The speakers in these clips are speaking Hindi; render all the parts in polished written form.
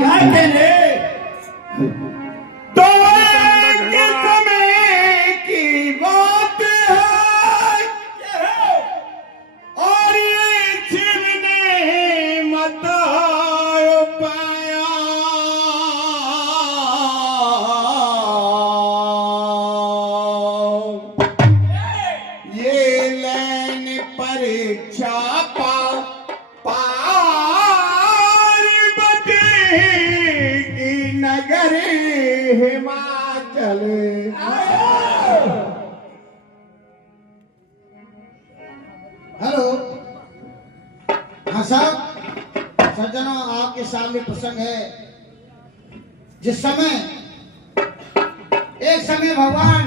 क्या कहने तो एक समय की बात है और ये छिपने मत पाया ये लैन परीक्षा नगर हिमाचल। हेलो, हाँ साहब, सज्जनों आपके सामने प्रसंग है। जिस समय एक समय भगवान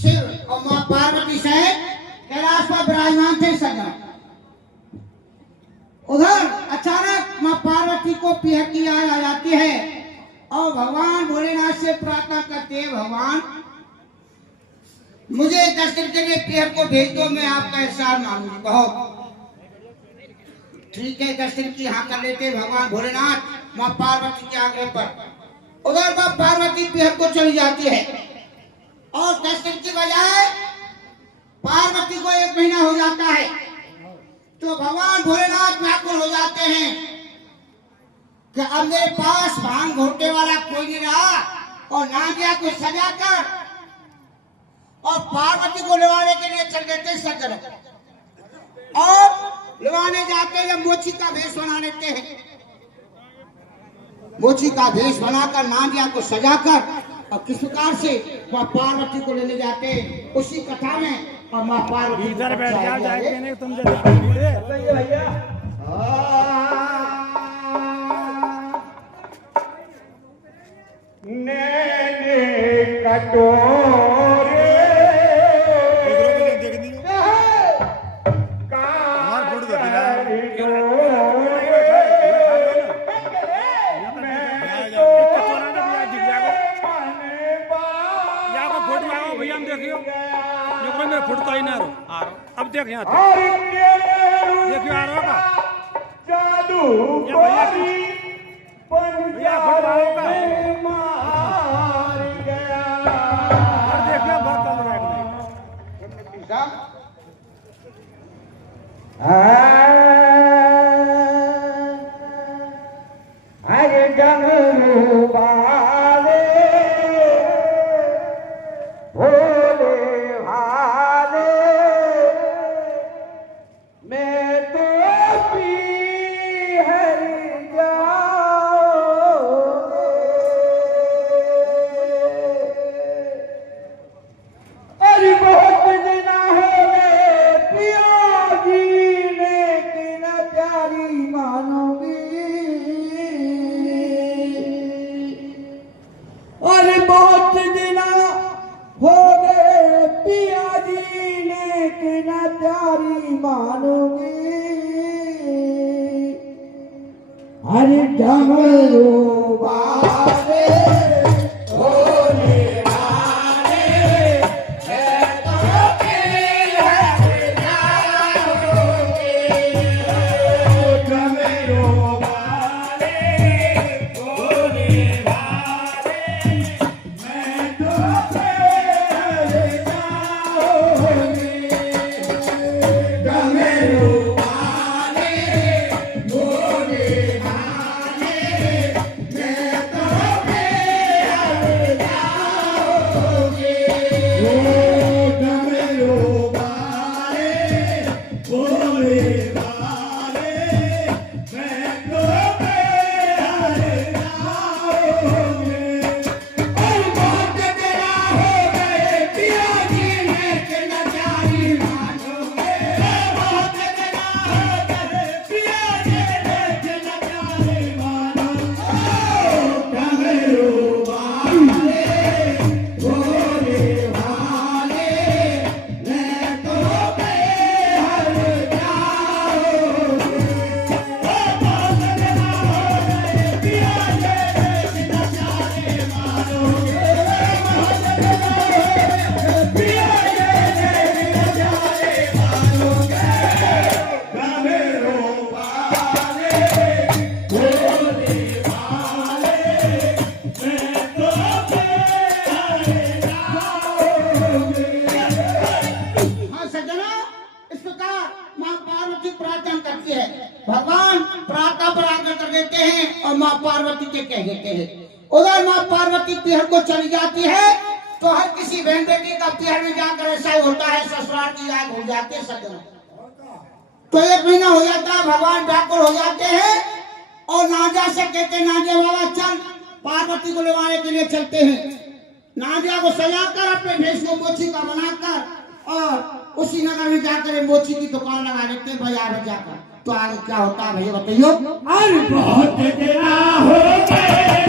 शिव और मां पार्वती सहित कैलाश पर विराजमान थे सज्जन। उधर अचानक मां पार्वती को पीहर की याद आ जाती है और भगवान भोलेनाथ से प्रार्थना करते हैं, भगवान मुझे 10 दिन के लिए पीहर को भेज दो, मैं आपका एहसान मांगूंगी। बहुत ठीक है, 10 दिन की हाँ कर लेते भगवान भोलेनाथ मां पार्वती के आग्रह पर। उधर मां पार्वती पीहर को चली जाती है और 10 दिन की बजाय पार्वती को 1 महीना हो जाता है। तो भगवान भोलेनाथ व्याकुल हो जाते हैं कि अब मेरे पास भांग घोटने वाला कोई नहीं रहा और नागिया को सजा कर और पार्वती को लिवाने के लिए चल देते सज्जन। और लिवाने जाते हैं, मोची का भेष बना लेते हैं। मोची का भेष बनाकर नागिया को सजाकर और किस प्रकार से वह पार्वती को लेने जाते हैं, उसी कथा में। और मां पार्वती इधर बैठ जाए तुम भैया नैने कटोरे फुटता ही ना रो अब देख यहाँ देखियो आ रहा का जादू भैया मार गया। देखियो बहुत चल रहा है अरे डमरू वाले भोले वाले मैं तो पीहर अरे बहुत दिन हो गए पिया जी ने कि न प्यारी मानोगी। अरे बहुत दिन हो गए पिया जी ने कि न प्यारी मानोगी। अरे डमरू वाले भोले वाले मैं तो पीहर जाऊंगी। डमरू वाले भोले वाले मैं तो पीहर जाऊंगी। डमरू वाले भोले वाले मैं तो प्रार्थना करती है, भगवान प्रार्थना पर आकर कर देते हैं और माँ पार्वती के कह देते हैं। उधर माँ पार्वती पीहर को चली जाती है तो हर किसी बहन बेटी का पीहर में जाकर ऐसा ही होता है, ससुराल की याद हो जाती है सज्जनों। तो 1 महीना हो जाता है, भगवान व्याकुल हो जाते हैं और नाजा से कहते नाजा बाबा चल, पार्वती को लेवाने के लिए चलते हैं। नाजा को सजाकर अपने भेष को मोची का बनाकर और उसी नगर में जाकर मोची की दुकान लगा देते हैं बाजार में जाकर। तो आगे क्या होता है भैया बताइयो। अरे बहुत देना हो गए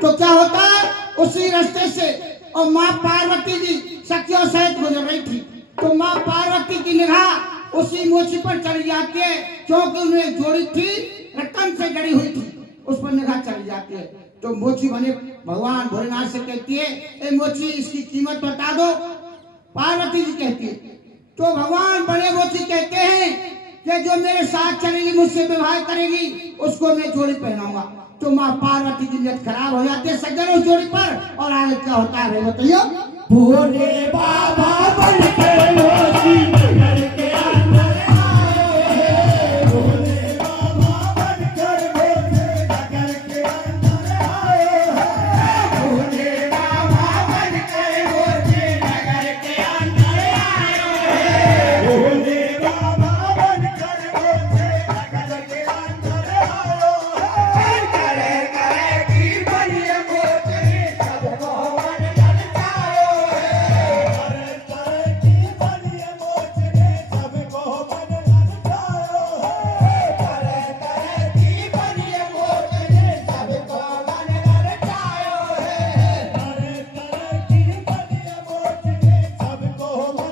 तो क्या होता है उसी रास्ते से और माँ पार्वती जी सखियों सहित गुजर रही थी तो माँ पार्वती की निगाह उसी मोची पर चली जाती है क्योंकि उन्हें जोड़ी थी रतन से जड़ी हुई थी, उस पर निगाह चली जाती है। तो मोची बने भगवान भोलेनाथ से कहती है ए मोची इसकी कीमत बता दो। पार्वती जी कहती है तो भगवान बड़े मोची कहते हैं कि जो मेरे साथ चलेगी मुझसे विवाह करेगी उसको मैं जोड़ी पहनाऊंगा। तो माँ पार्वती की नियत खराब हो जाती है सज्जन उस जोड़ी पर। और आगे क्या होता है बताइए। भोले बाबा बन के मोची नगर के अंदर आए, भोले बाबा बनकर मोची नगर के अंदर आए, भोले बाबा बनकर मोची नगर के अंदर आए, भोले बाबा बनकर मोची नगर के अंदर आए, करे करे की बनिए मोची सबको मन ललचाए, करे करे की बनिए मोची सबको मन ललचाए, करे करे की बनिए मोची सबको मन ललचाए, करे करे की बनिए मोची सबको मन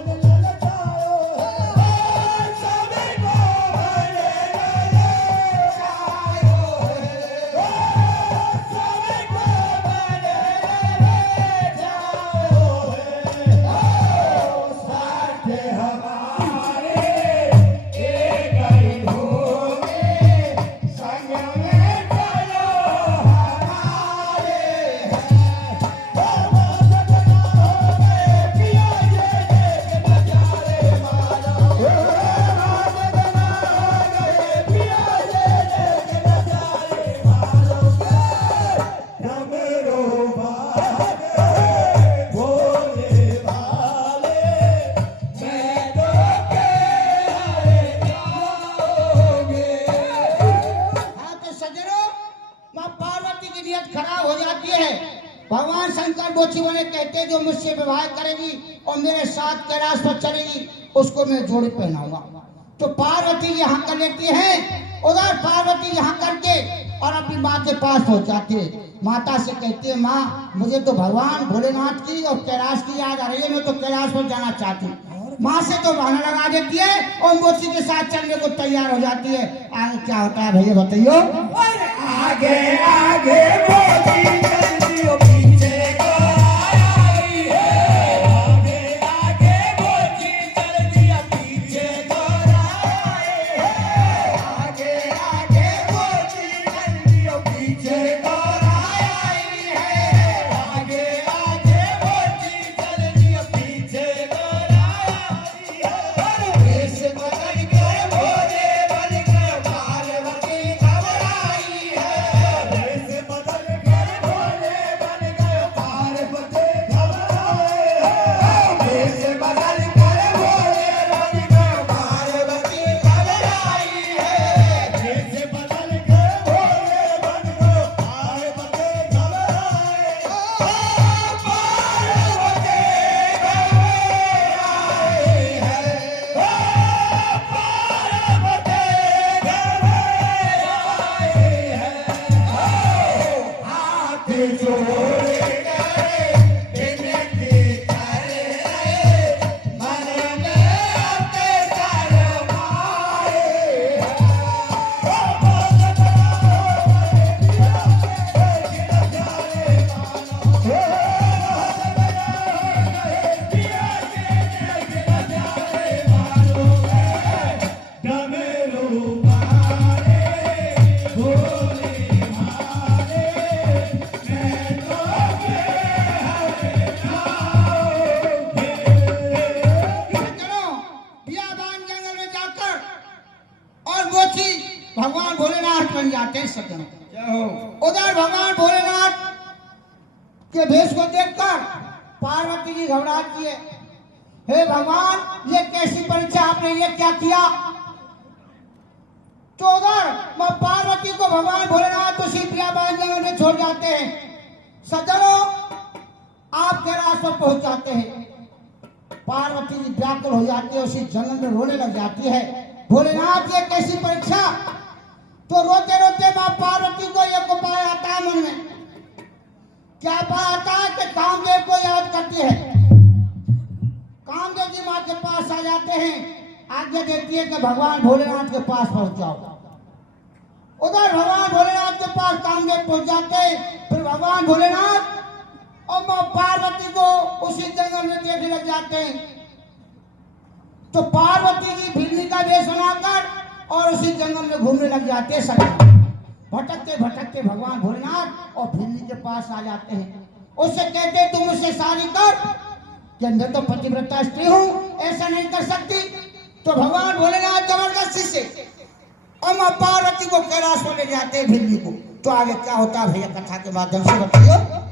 खराब हो जाती है। भगवान शंकर मोची बने कहते जो मुझसे विवाह करेगी और मेरे साथ कैलाश पर चलेगी उसको मैं जोड़ी पहनाऊंगा। तो पार्वती यहाँ कर लेती है, उधर पार्वती यहाँ करके और अपनी माँ के पास पहुंच जाती है। माता से कहती है माँ मुझे तो भगवान भोलेनाथ की और कैलाश की याद आ रही है, मैं तो कैलाश पर जाना चाहती हूँ। माँ से तो बहाना लगा देती है और मोची के साथ चलने को तैयार हो जाती है। आगे क्या होता है भैया बताइयो। आगे आगे मोची चलती हो पीछे आई है, आगे आगे मोची चलती हो पीछे आई है, आगे आगे मोची चलती हो पीछे आई है, आगे आगे मोची चलती हो पीछे आई है। देश बदल के भोले बन गए पार्वती घबराई है, देश बदल के भोले बन गए पार्वती घबराई है, देश बदल के भोले बन गए पार्वती घबराई है, देश बदल के भोले बन गए पार्वती घबराई है, पार्वती हाथ जोड़े करे विनती करे मन में अपने शरमाए चलो बियाबान जंगल में जाकर और मोची भगवान भोलेनाथ बन जाते हैं सज्जनों। उधर भगवान भोलेनाथ के भेष को देखकर पार्वती जी घबराती है। हे भगवान ये कैसी परीक्षा, आपने ये क्या किया। तो उधर मां पार्वती को भगवान भोलेनाथ उसी बियाबान जंगल में छोड़ जाते हैं। सज्जनों आप कैलाश पर पहुंच जाते हैं। पार्वती जी व्याकुल हो जाती है, उसी जंगल में रोने लग जाती है। भोलेनाथ ये कैसी परीक्षा। तो रोते रोते मां पार्वती को एक उपाय आता है मन में। क्या उपाय आता है कि कामदेव को याद करती है। कामदेव जी मां के पास आ जाते हैं, आज्ञा देती है कि भगवान भोलेनाथ के पास पहुंच जाओ। उधर भगवान भोलेनाथ के पास कामदेव पहुंच जाते हैं। फिर भगवान भोलेनाथ और मां पार्वती को उसी जंगल में देखने लग जाते हैं। तो पार्वती जी भिल्ली का वेश बनाकर और उसी जंगल में घूमने लग जाते हैं। सब भटकते भटकते भगवान भोलेनाथ और भिल्ली के पास आ जाते हैं। उससे कहते हैं तुम मुझसे शादी कर, कि मैं तो पतिव्रता स्त्री हूँ, ऐसा नहीं कर सकती। तो भगवान भोलेनाथ जबरदस्ती से और मां पार्वती को कैलाश पर ले जाते हैं भिल्ली को। तो आगे क्या होता है भैया कथा के माध्यम से बताइए।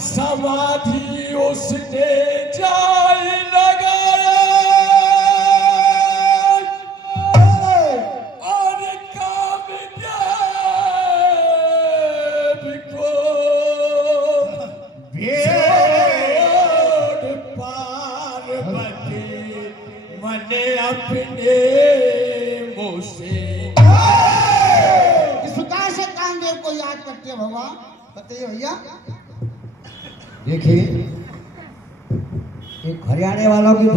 समाधि उसने जाय लगाया और कामदेव को भेड़ पार्वती मने अपने मुँह से। इस प्रकार से कामदेव को याद करते हैं भगवान। बताइए भैया। देखिए एक हरियाणा वालों की